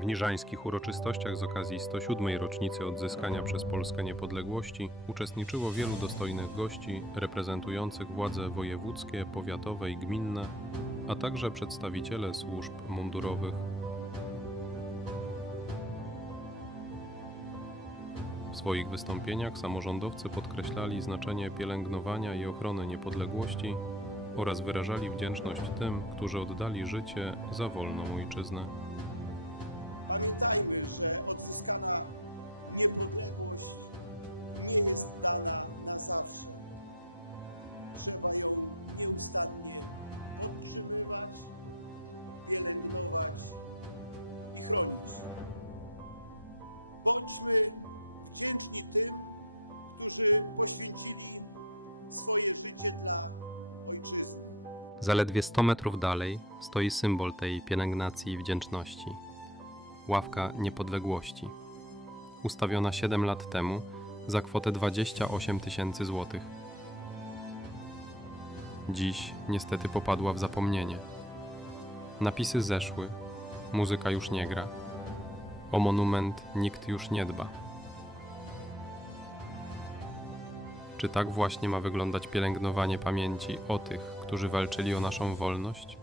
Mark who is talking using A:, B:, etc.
A: W niżańskich uroczystościach z okazji 107. rocznicy odzyskania przez Polskę niepodległości uczestniczyło wielu dostojnych gości reprezentujących władze wojewódzkie, powiatowe i gminne, a także przedstawiciele służb mundurowych. W swoich wystąpieniach samorządowcy podkreślali znaczenie pielęgnowania i ochrony niepodległości oraz wyrażali wdzięczność tym, którzy oddali życie za wolną ojczyznę.
B: Zaledwie 100 metrów dalej stoi symbol tej pielęgnacji i wdzięczności ławka niepodległości, ustawiona 7 lat temu za kwotę 28 tysięcy złotych. Dziś niestety popadła w zapomnienie. Napisy zeszły, muzyka już nie gra, o monument nikt już nie dba. Czy tak właśnie ma wyglądać pielęgnowanie pamięci o tych, którzy walczyli o naszą wolność?